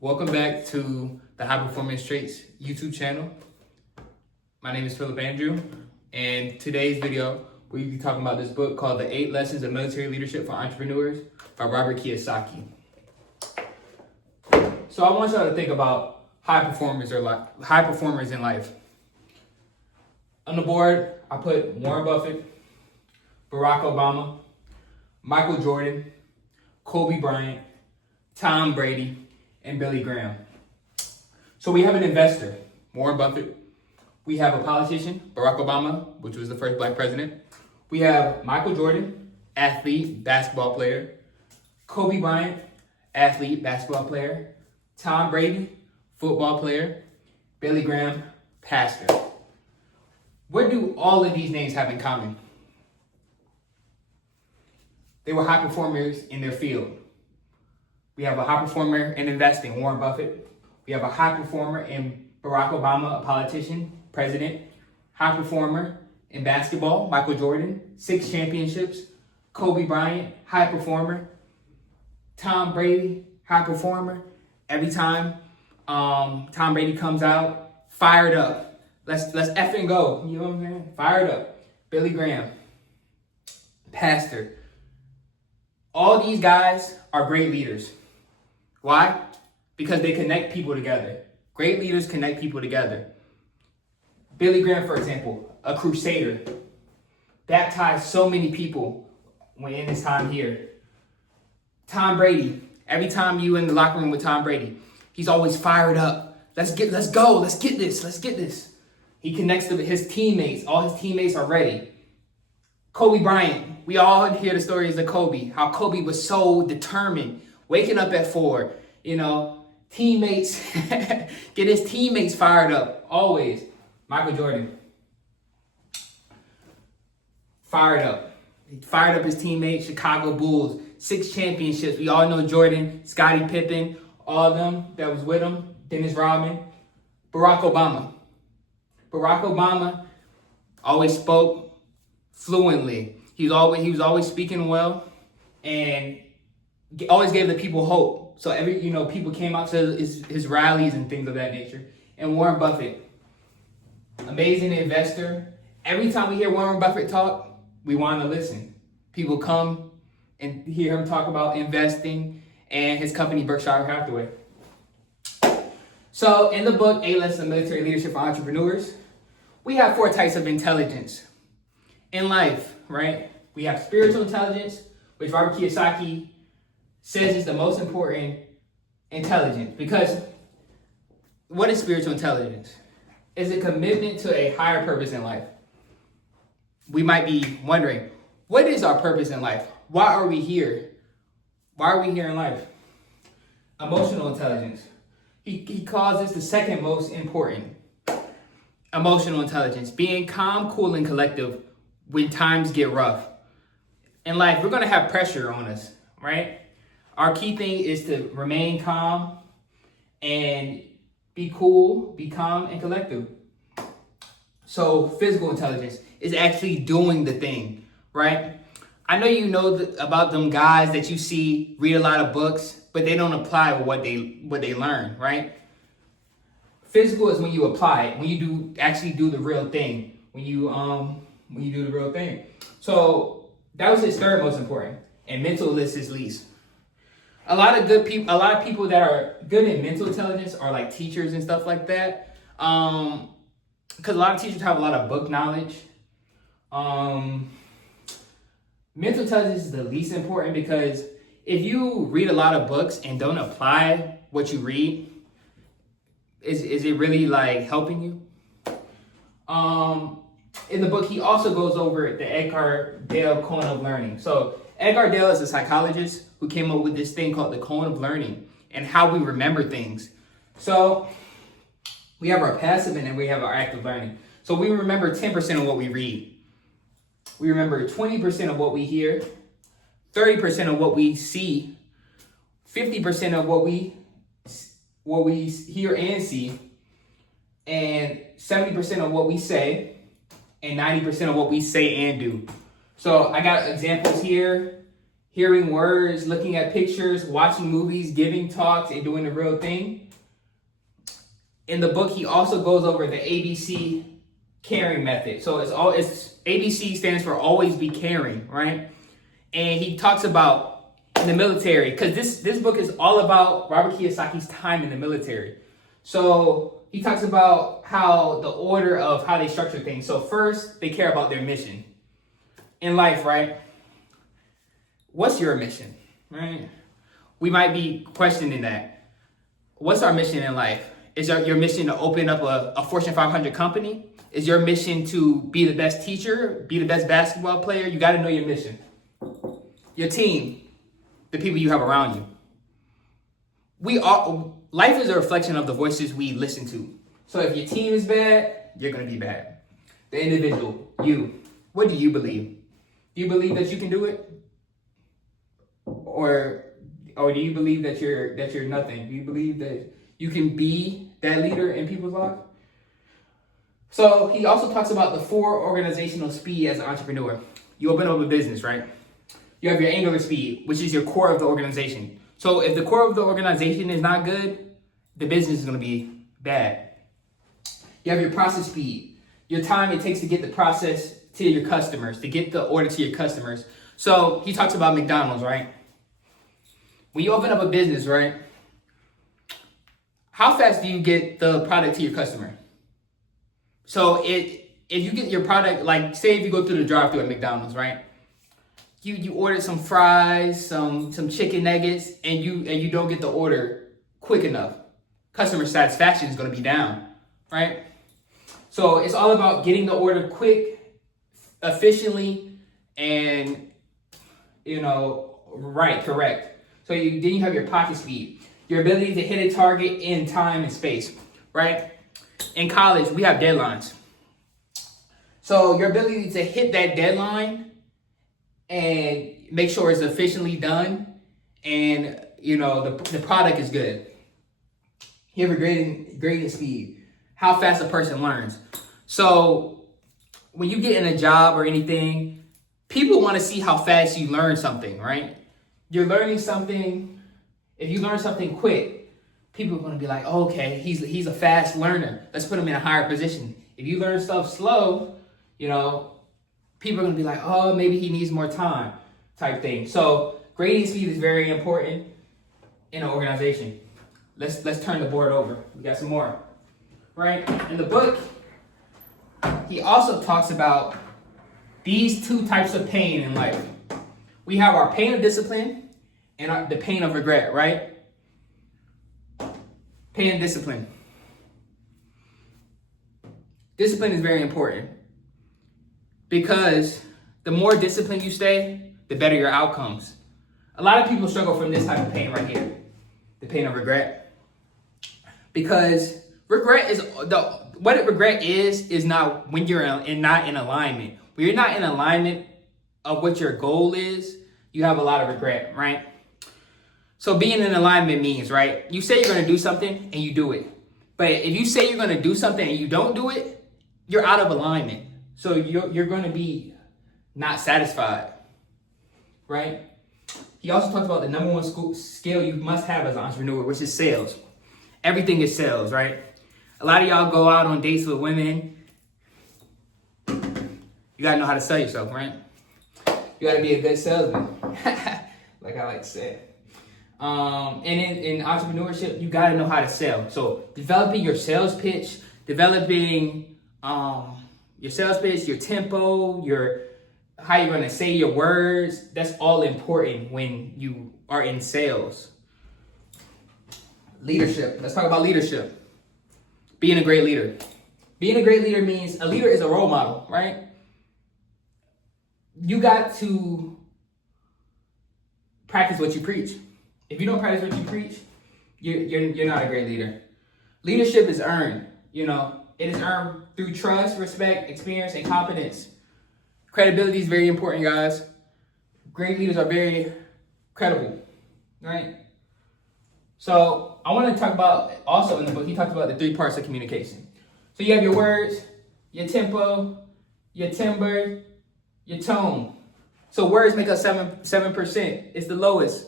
Welcome back to the High Performance Traits YouTube channel. My name is Philip Andrew, and today's video we'll be talking about this book called The 8 Lessons of Military Leadership for Entrepreneurs by Robert Kiyosaki. So I want y'all to think about high performers in life. On the board, I put Warren Buffett, Barack Obama, Michael Jordan, Kobe Bryant, Tom Brady, and Billy Graham. So we have an investor, Warren Buffett. We have a politician, Barack Obama, which was the first black president. We have Michael Jordan, athlete, basketball player. Kobe Bryant, athlete, basketball player. Tom Brady, football player. Billy Graham, pastor. What do all of these names have in common? They were high performers in their field. We have a high performer in investing, Warren Buffett. We have a high performer in Barack Obama, a politician, president. High performer in basketball, Michael Jordan, 6 championships. Kobe Bryant, high performer. Tom Brady, high performer. Every time Tom Brady comes out, fired up. Let's effing go. You know what I'm saying? Fired up. Billy Graham, pastor. All these guys are great leaders. Why? Because they connect people together. Great leaders connect people together. Billy Graham, for example, a crusader, baptized so many people when in his time here. Tom Brady, every time you in the locker room with Tom Brady, he's always fired up. Let's go, let's get this. He connects to his teammates. All his teammates are ready. Kobe Bryant, we all hear the stories of Kobe, how Kobe was so determined, waking up at 4, teammates, get his teammates fired up, always. Michael Jordan, fired up. He fired up his teammates, Chicago Bulls, 6 championships. We all know Jordan, Scottie Pippen, all of them that was with him, Dennis Rodman. Barack Obama. Barack Obama always spoke fluently. He was always speaking well and always gave the people hope. So people came out to his rallies and things of that nature. And Warren Buffett, amazing investor. Every time we hear Warren Buffett talk, we want to listen. People come and hear him talk about investing and his company, Berkshire Hathaway. So in the book, 8 Lessons of Military Leadership for Entrepreneurs, we have 4 types of intelligence in life, right? We have spiritual intelligence, which Robert Kiyosaki says is the most important intelligence. Because what is spiritual intelligence? It's a commitment to a higher purpose in life. We might be wondering, what is our purpose in life? Why are we here? Why are we here in life? Emotional intelligence. He calls this the second most important. Emotional intelligence, being calm, cool, and collective when times get rough. In life, we're going to have pressure on us, right? Our key thing is to remain calm and be cool, be calm, and collective. So physical intelligence is actually doing the thing, right? I know you know about them guys that you see read a lot of books, but they don't apply what they learn, right? Physical is when you apply it, when you actually do the real thing, when you do the real thing. So that was his third most important, and mental is his least. A lot of people that are good in mental intelligence are like teachers and stuff like that. Because a lot of teachers have a lot of book knowledge. Mental intelligence is the least important because if you read a lot of books and don't apply what you read, is it really like helping you? In the book, he also goes over the Eckhart Dale cone of learning. So Eckhart Dale is a psychologist who came up with this thing called the cone of learning and how we remember things. So we have our passive and then we have our active learning. So we remember 10% of what we read. We remember 20% of what we hear, 30% of what we see, 50% of what we hear and see, and 70% of what we say, and 90% of what we say and do. So I got examples here. hearing words, looking at pictures, watching movies, giving talks, and doing the real thing. In the book, he also goes over the ABC caring method. So it's ABC stands for always be caring, right? And he talks about in the military, because this book is all about Robert Kiyosaki's time in the military. So he talks about how the order of how they structure things. So first, they care about their mission in life, right? What's your mission, right? We might be questioning that. What's our mission in life? Is your mission to open up a Fortune 500 company? Is your mission to be the best teacher, be the best basketball player? You got to know your mission. Your team, the people you have around you. Life is a reflection of the voices we listen to. So if your team is bad, you're going to be bad. The individual, you. What do you believe? Do you believe that you can do it? Or do you believe that you're nothing? Do you believe that you can be that leader in people's lives? So he also talks about the 4 organizational speed as an entrepreneur. You open up a business, right? You have your angular speed, which is your core of the organization. So if the core of the organization is not good, the business is going to be bad. You have your process speed, your time it takes to get the process to your customers, to get the order to your customers. So he talks about McDonald's, right? When you open up a business, right? How fast do you get the product to your customer? So if you get your product, like say if you go through the drive-thru at McDonald's, right? You order some fries, some chicken nuggets, and you don't get the order quick enough. Customer satisfaction is going to be down, right? So it's all about getting the order quick, efficiently, and correct. So then you have your pocket speed, your ability to hit a target in time and space, right? In college, we have deadlines. So your ability to hit that deadline and make sure it's efficiently done and, the product is good. You have a grading speed, how fast a person learns. So when you get in a job or anything, people want to see how fast you learn something, right? You're learning something. If you learn something quick, people are going to be like, oh, okay, he's a fast learner. Let's put him in a higher position. If you learn stuff slow, people are going to be like, oh, maybe he needs more time type thing. So grading speed is very important in an organization. Let's turn the board over. We got some more, right? In the book, he also talks about these 2 types of pain in life. We have our pain of discipline and the pain of regret, right? Pain and discipline. Discipline is very important because the more disciplined you stay, the better your outcomes. A lot of people struggle from this type of pain right here, the pain of regret. Because regret is not when you're not in alignment. When you're not in alignment of what your goal is, you have a lot of regret, right? So being in alignment means, right? You say you're going to do something and you do it. But if you say you're going to do something and you don't do it, you're out of alignment. So you're going to be not satisfied, right? He also talks about the number 1 skill you must have as an entrepreneur, which is sales. Everything is sales, right? A lot of y'all go out on dates with women. You got to know how to sell yourself, right? You got to be a good salesman, like I like to say. And in entrepreneurship, you got to know how to sell. So developing your sales pitch, your tempo, how you're going to say your words, that's all important when you are in sales. Leadership. Let's talk about leadership. Being a great leader. Being a great leader means a leader is a role model, right? You got to practice what you preach. If you don't practice what you preach, you're not a great leader. Leadership is earned, It is earned through trust, respect, experience, and competence. Credibility is very important, guys. Great leaders are very credible, right? So I want to talk about, also in the book, he talked about the 3 parts of communication. So you have your words, your tempo, your timbre, your tone. So words make up 7%. It's the lowest.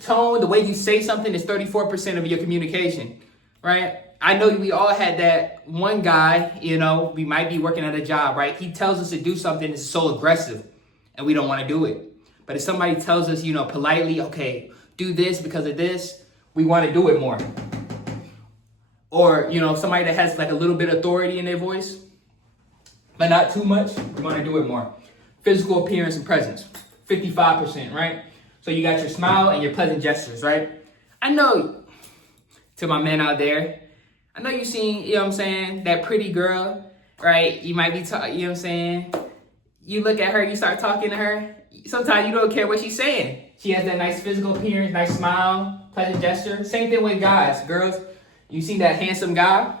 Tone, the way you say something, is 34% of your communication, right? I know we all had that one guy, we might be working at a job, right? He tells us to do something that's so aggressive and we don't want to do it. But if somebody tells us, politely, okay, do this because of this, we want to do it more. Or, somebody that has like a little bit of authority in their voice, but not too much, we want to do it more. Physical appearance and presence, 55%, right? So you got your smile and your pleasant gestures, right? I know, to my men out there, I know you've seen, that pretty girl, right? You might be talking, You look at her, you start talking to her. Sometimes you don't care what she's saying. She has that nice physical appearance, nice smile, pleasant gesture. Same thing with guys, girls. You see that handsome guy?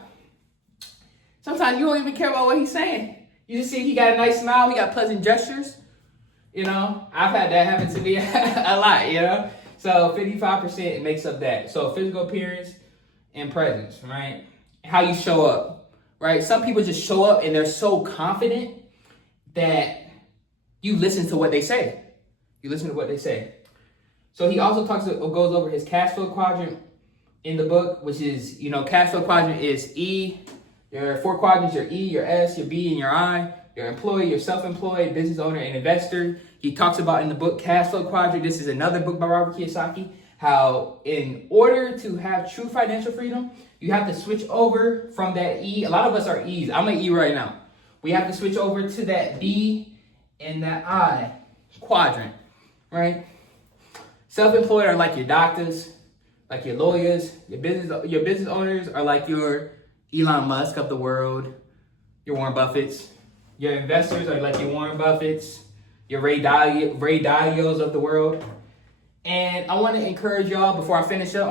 Sometimes you don't even care about what he's saying. You just see he got a nice smile, he got pleasant gestures. I've had that happen to me a lot, So 55% makes up that. So physical appearance and presence, right? How you show up, right? Some people just show up and they're so confident that you listen to what they say. So he also goes over his cash flow quadrant in the book, which is, cash flow quadrant is E. Your 4 quadrants, your E, your S, your B, and your I. Your employee, your self-employed, business owner, and investor. He talks about in the book Cash Flow Quadrant. This is another book by Robert Kiyosaki. How in order to have true financial freedom, you have to switch over from that E. A lot of us are E's. I'm an E right now. We have to switch over to that B and that I quadrant, right? Self-employed are like your doctors, like your lawyers. Your business owners are like your Elon Musk of the world, your Warren Buffetts. Your investors are like your Warren Buffetts, your Ray Dalios of the world. And I want to encourage y'all, before I finish up,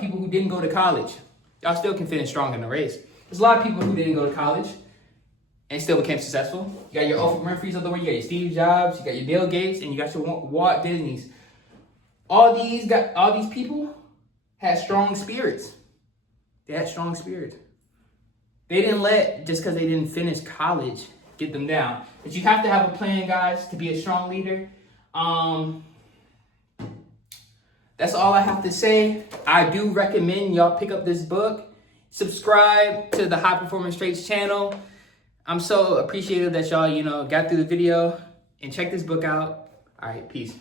people who didn't go to college. Y'all still can finish strong in the race. There's a lot of people who didn't go to college and still became successful. You got your Oprah Winfrey's of the world, you got your Steve Jobs, you got your Bill Gates, and you got your Walt Disney's. All these people had strong spirits. They had strong spirits. They didn't let, just because they didn't finish college, get them down. But you have to have a plan, guys, to be a strong leader. That's all I have to say. I do recommend y'all pick up this book. Subscribe to the High Performance Traits channel. I'm so appreciative that y'all, got through the video. And check this book out. All right, peace.